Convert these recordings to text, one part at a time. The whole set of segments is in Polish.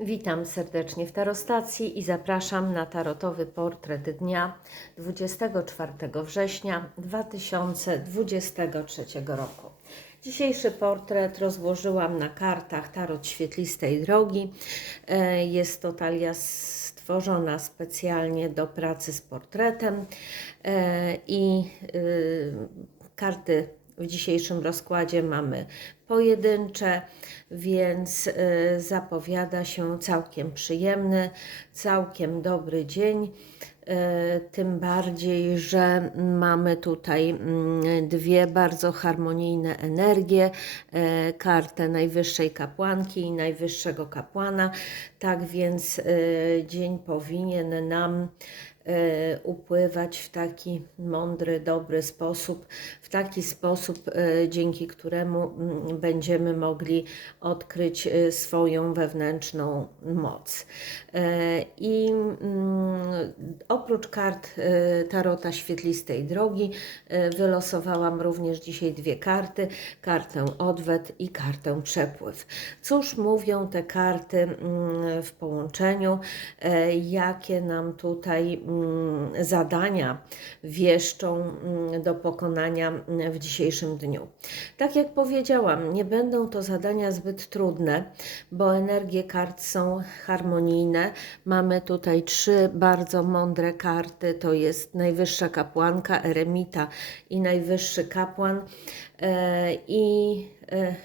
Witam serdecznie w Tarostacji i zapraszam na tarotowy portret dnia 24 września 2023 roku. Dzisiejszy portret rozłożyłam na kartach Tarot Świetlistej Drogi. E, Jest to talia stworzona specjalnie do pracy z portretem e, i y, karty w dzisiejszym rozkładzie mamy pojedyncze, więc y, zapowiada się całkiem przyjemny, całkiem dobry dzień. Y, Tym bardziej, że mamy tutaj mm, dwie bardzo harmonijne energie: e, kartę najwyższej kapłanki i najwyższego kapłana. Tak więc y, dzień powinien nam upływać w taki mądry, dobry sposób, w taki sposób, e, dzięki któremu mm, będziemy mogli odkryć e, swoją wewnętrzną moc. E, I mm, oprócz kart e, Tarota Świetlistej Drogi, e, wylosowałam również dzisiaj dwie karty: kartę Odwet i kartę Przepływ. Cóż mówią te karty mm, w połączeniu, e, jakie nam tutaj zadania wieszczą mm, do pokonania mm, w dzisiejszym dniu. Tak jak powiedziałam, nie będą to zadania zbyt trudne, bo energie kart są harmonijne. Mamy tutaj trzy bardzo mądre karty, to jest najwyższa kapłanka, eremita i najwyższy kapłan. E, I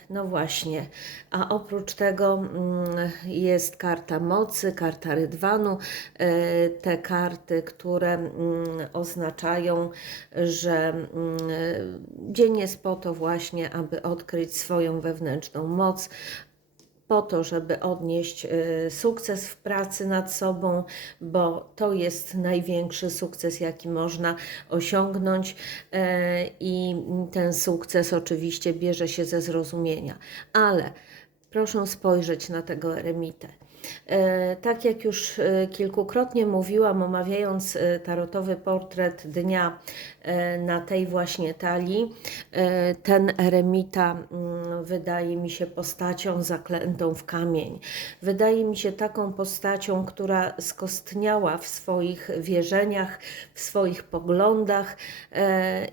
no właśnie, a oprócz tego mm, jest karta mocy, karta rydwanu, e, te karty, które mm, oznaczają, że mm, dzień jest po to właśnie, aby odkryć swoją wewnętrzną moc, po to, żeby odnieść y, sukces w pracy nad sobą, bo to jest największy sukces, jaki można osiągnąć, e, i ten sukces oczywiście bierze się ze zrozumienia. Ale proszę spojrzeć na tego eremitę. E, Tak jak już e, kilkukrotnie mówiłam, omawiając e, tarotowy portret dnia na tej właśnie talii, ten eremita mm, wydaje mi się postacią zaklętą w kamień. Wydaje mi się taką postacią, która skostniała w swoich wierzeniach, w swoich poglądach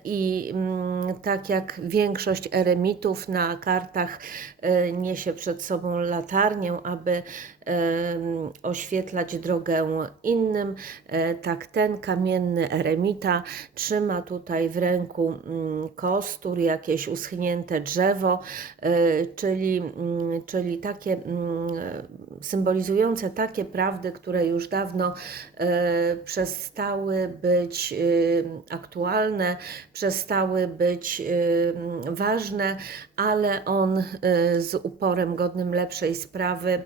i mm, tak jak większość eremitów na kartach niesie przed sobą latarnię, aby oświetlać drogę innym. E, Tak ten kamienny eremita trzyma tutaj w ręku mm, kostur, jakieś uschnięte drzewo, e, czyli, mm, czyli takie mm, symbolizujące takie prawdy, które już dawno e, przestały być aktualne, przestały być ważne, ale on z uporem godnym lepszej sprawy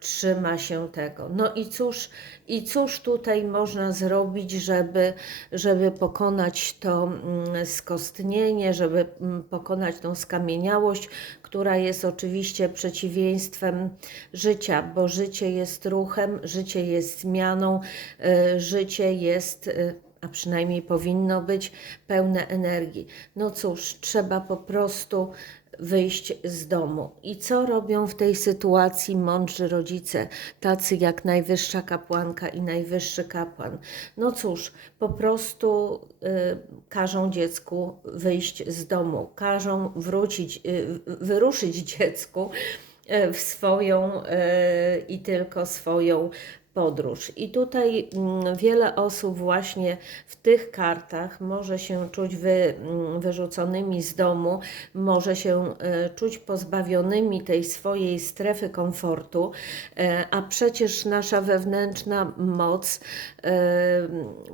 trzyma się tego. No i cóż, i cóż tutaj można zrobić, żeby, żeby pokonać to mm, skostnienie, żeby mm, pokonać tą skamieniałość, która jest oczywiście przeciwieństwem życia, bo życie jest ruchem, życie jest zmianą, e, życie jest. e, a przynajmniej powinno być pełne energii. No cóż, trzeba po prostu wyjść z domu. I co robią w tej sytuacji mądrzy rodzice, tacy jak najwyższa kapłanka i najwyższy kapłan? No cóż, po prostu y, każą dziecku wyjść z domu, każą wrócić, y, wyruszyć dziecku y, w swoją y, i tylko swoją podróż. I tutaj mm, wiele osób właśnie w tych kartach może się czuć wy, mm, wyrzuconymi z domu, może się e, czuć pozbawionymi tej swojej strefy komfortu, e, a przecież nasza wewnętrzna moc e,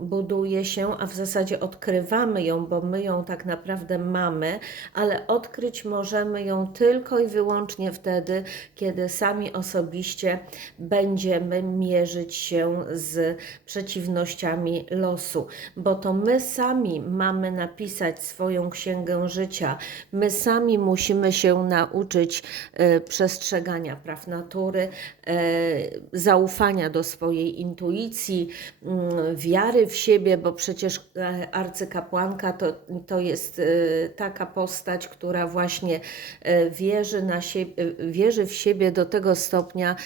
buduje się, a w zasadzie odkrywamy ją, bo my ją tak naprawdę mamy, ale odkryć możemy ją tylko i wyłącznie wtedy, kiedy sami osobiście będziemy mierzyć zmierzyć się z przeciwnościami losu, bo to my sami mamy napisać swoją księgę życia. My sami musimy się nauczyć e, przestrzegania praw natury, e, zaufania do swojej intuicji, mm, wiary w siebie, bo przecież e, arcykapłanka to, to jest taka postać, która właśnie wierzy, na siebie, wierzy w siebie do tego stopnia,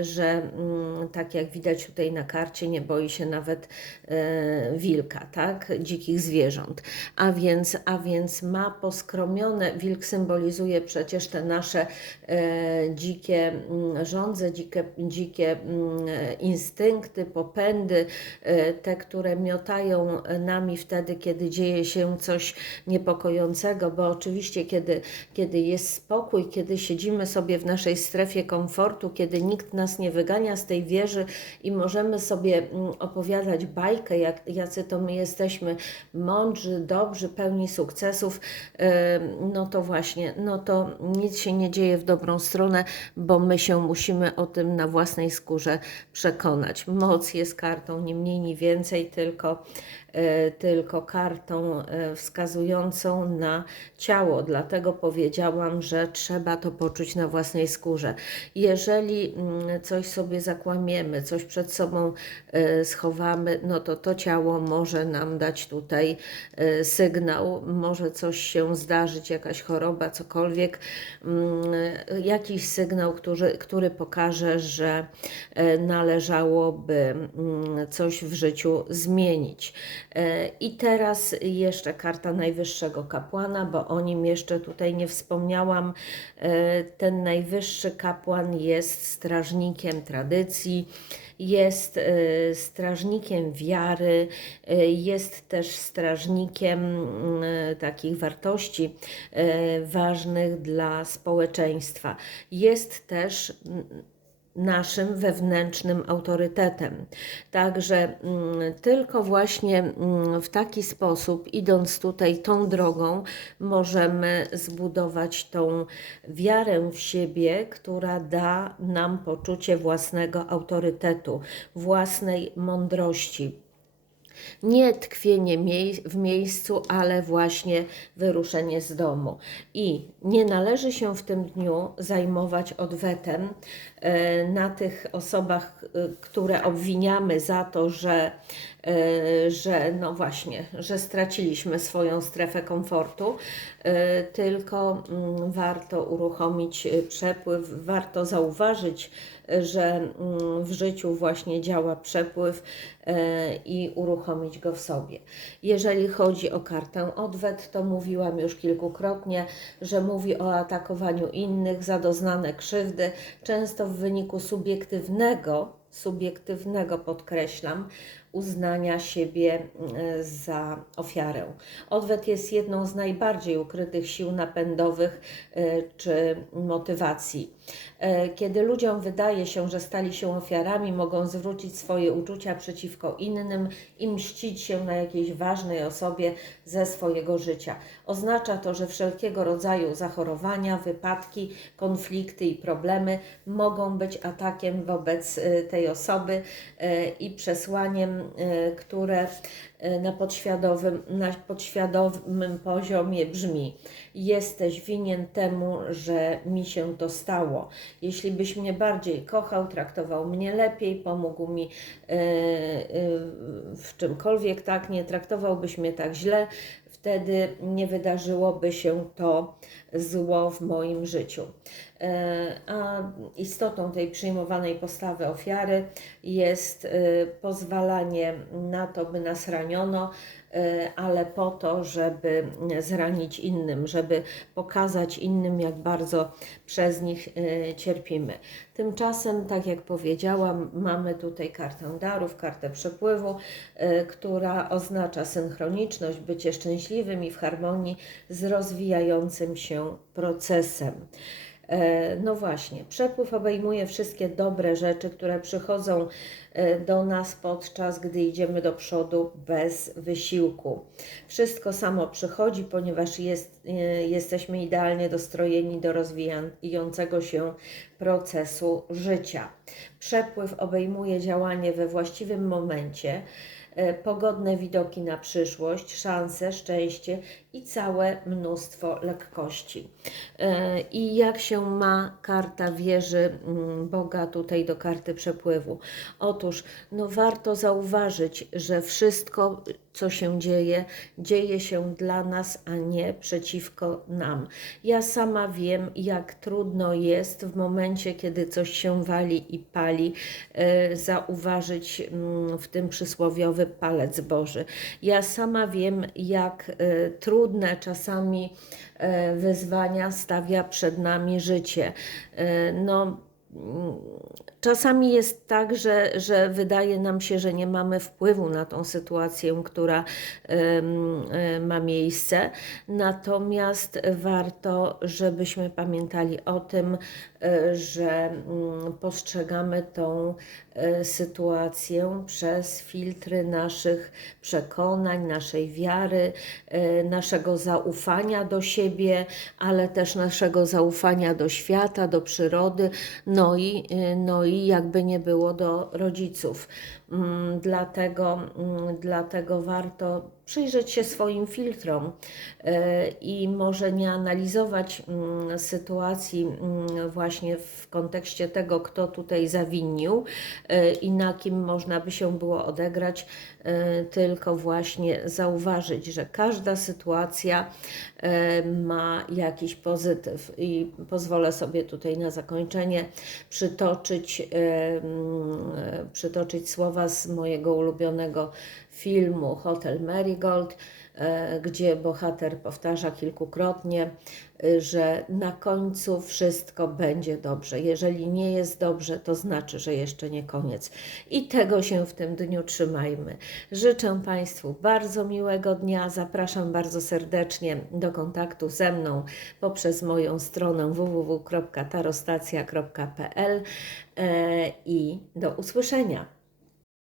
że mm, tak jak widać tutaj na karcie, nie boi się nawet e, wilka, tak? dzikich zwierząt. A więc, a więc ma poskromione, wilk symbolizuje przecież te nasze e, dzikie mm, żądze, dzikie, dzikie mm, instynkty, popędy, e, te, które miotają nami wtedy, kiedy dzieje się coś niepokojącego, bo oczywiście, kiedy, kiedy jest spokój, kiedy siedzimy sobie w naszej strefie komfortu, kiedy nikt nas nie wygania z tej wieży i możemy sobie mm, opowiadać bajkę, jak, jacy to my jesteśmy mądrzy, dobrzy, pełni sukcesów, no to właśnie, no to nic się nie dzieje w dobrą stronę, bo my się musimy o tym na własnej skórze przekonać. Moc jest kartą, ni mniej, ni więcej, tylko, tylko kartą e, wskazującą na ciało. Dlatego powiedziałam, że trzeba to poczuć na własnej skórze. Jeżeli mm, coś sobie zakłamiemy, coś przed sobą e, schowamy, no to to ciało może nam dać tutaj sygnał, może coś się zdarzyć, jakaś choroba, cokolwiek, mm, jakiś sygnał, który, który pokaże, że należałoby mm, coś w życiu zmienić. E, I teraz jeszcze karta Najwyższego Kapłana, bo o nim jeszcze tutaj nie wspomniałam. E, Ten Najwyższy Kapłan jest strażnikiem tradycji, jest e, strażnikiem wiary, jest też strażnikiem mm, takich wartości ważnych dla społeczeństwa. Jest też mm, naszym wewnętrznym autorytetem. Także mm, tylko właśnie mm, w taki sposób, idąc tutaj tą drogą, możemy zbudować tą wiarę w siebie, która da nam poczucie własnego autorytetu, własnej mądrości. Nie tkwienie w miejscu, ale właśnie wyruszenie z domu. I nie należy się w tym dniu zajmować odwetem e, na tych osobach, e, które obwiniamy za to, że, że no właśnie, że straciliśmy swoją strefę komfortu, e, tylko mm, warto uruchomić e, przepływ, warto zauważyć, że mm, w życiu właśnie działa przepływ i uruchomić go w sobie. Jeżeli chodzi o kartę odwet, to mówiłam już kilkukrotnie, że mówi o atakowaniu innych za doznane krzywdy, często w wyniku subiektywnego, subiektywnego podkreślam, uznania siebie e, za ofiarę. Odwet jest jedną z najbardziej ukrytych sił napędowych e, czy motywacji. E, Kiedy ludziom wydaje się, że stali się ofiarami, mogą zwrócić swoje uczucia przeciwko innym i mścić się na jakiejś ważnej osobie ze swojego życia. Oznacza to, że wszelkiego rodzaju zachorowania, wypadki, konflikty i problemy mogą być atakiem wobec e, tej osoby e, i przesłaniem, które na podświadowym, na podświadomym poziomie brzmi: Jesteś winien temu, że mi się to stało. Jeśli byś mnie bardziej kochał, traktował mnie lepiej, pomógł mi e, e, w czymkolwiek, tak, nie traktowałbyś mnie tak źle, wtedy nie wydarzyłoby się to zło w moim życiu. E, A istotą tej przyjmowanej postawy ofiary jest e, pozwalanie na to, by nas raniono, ale po to, żeby zranić innym, żeby pokazać innym, jak bardzo przez nich e, cierpimy. Tymczasem, tak jak powiedziałam, mamy tutaj kartę darów, kartę przepływu, e, która oznacza synchroniczność, bycie szczęśliwym i w harmonii z rozwijającym się procesem. E, No właśnie, przepływ obejmuje wszystkie dobre rzeczy, które przychodzą e, do nas podczas gdy idziemy do przodu bez wysiłku. Wszystko samo przychodzi, ponieważ jest, e, jesteśmy idealnie dostrojeni do rozwijającego się procesu życia. Przepływ obejmuje działanie we właściwym momencie, pogodne widoki na przyszłość, szanse, szczęście i całe mnóstwo lekkości. E, I jak się ma karta wieży mm, Boga tutaj do karty przepływu? Otóż no warto zauważyć, że wszystko, co się dzieje, dzieje się dla nas, a nie przeciwko nam. Ja sama wiem, jak trudno jest w momencie, kiedy coś się wali i pali, e, zauważyć mm, w tym przysłowiowy palec Boży. Ja sama wiem, jak e, trudne czasami e, wyzwania stawia przed nami życie. No, Czasami jest tak, że, że wydaje nam się, że nie mamy wpływu na tą sytuację, która ma miejsce. Natomiast warto, żebyśmy pamiętali o tym, że mm, postrzegamy tą e, sytuację przez filtry naszych przekonań, naszej wiary, e, naszego zaufania do siebie, ale też naszego zaufania do świata, do przyrody, no i, e, no i jakby nie było do rodziców. Mm, Dlatego, mm, dlatego warto przyjrzeć się swoim filtrom e, i może nie analizować mm, sytuacji właśnie w kontekście tego, kto tutaj zawinił e, i na kim można by się było odegrać, e, tylko właśnie zauważyć, że każda sytuacja ma jakiś pozytyw. I pozwolę sobie tutaj na zakończenie przytoczyć, przytoczyć słowa z mojego ulubionego filmu Hotel Marigold, e, gdzie bohater powtarza kilkukrotnie, y, że na końcu wszystko będzie dobrze. Jeżeli nie jest dobrze, to znaczy, że jeszcze nie koniec. I tego się w tym dniu trzymajmy. Życzę Państwu bardzo miłego dnia. Zapraszam bardzo serdecznie do kontaktu ze mną poprzez moją stronę www.tarostacja.pl e, i do usłyszenia.